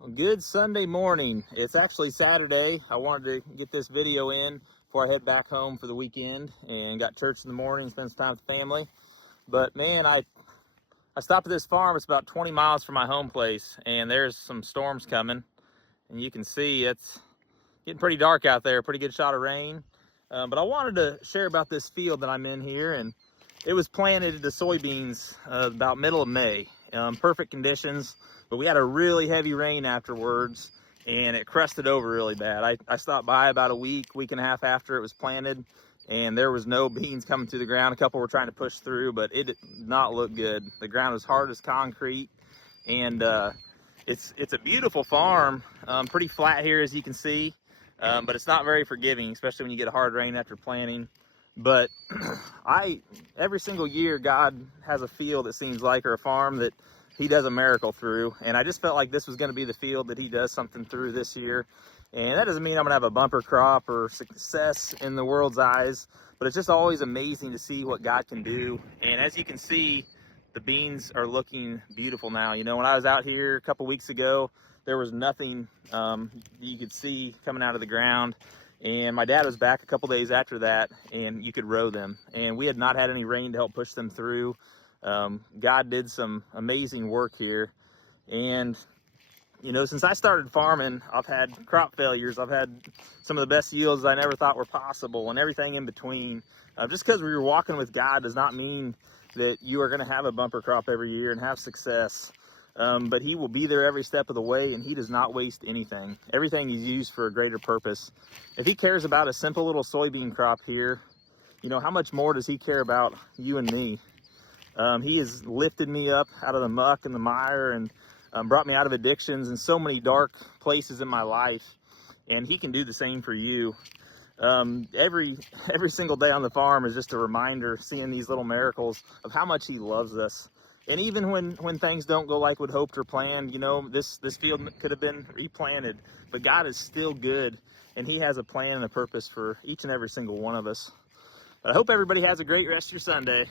Well, good Sunday morning. It's actually Saturday. I wanted to get this video in before I head back home for the weekend and got church in the morning, spend some time with the family. But man, I stopped at this farm. It's about 20 miles from my home place, and there's some storms coming. And you can see it's getting pretty dark out there, pretty good shot of rain. But I wanted to share about this field that I'm in here, and it was planted to soybeans about middle of May. Perfect conditions, but we had a really heavy rain afterwards, and it crusted over really bad. I stopped by about a week and a half after it was planted, and there was no beans coming through the ground. A couple were trying to push through, but it did not look good. The ground was hard as concrete, and it's a beautiful farm, pretty flat here as you can see, but it's not very forgiving, especially when you get a hard rain after planting. But every single year, God has a field, it seems like, or a farm that he does a miracle through. And I just felt like this was going to be the field that he does something through this year. And that doesn't mean I'm going to have a bumper crop or success in the world's eyes, but it's just always amazing to see what God can do. And as you can see, the beans are looking beautiful now. You know, when I was out here a couple weeks ago, there was nothing you could see coming out of the ground. And my dad was back a couple days after that, and you could row them. And we had not had any rain to help push them through. God did some amazing work here. And, you know, since I started farming, I've had crop failures. I've had some of the best yields I never thought were possible, and everything in between. Just because we were walking with God does not mean that you are going to have a bumper crop every year and have success. But he will be there every step of the way, and he does not waste anything. Everything is used for a greater purpose. If he cares about a simple little soybean crop here, you know, how much more does he care about you and me? He has lifted me up out of the muck and the mire, and brought me out of addictions and so many dark places in my life. And he can do the same for you. Every single day on the farm is just a reminder, seeing these little miracles of how much he loves us. And even when things don't go like we'd hoped or planned, you know, this field could have been replanted, but God is still good, and he has a plan and a purpose for each and every single one of us. But I hope everybody has a great rest of your Sunday.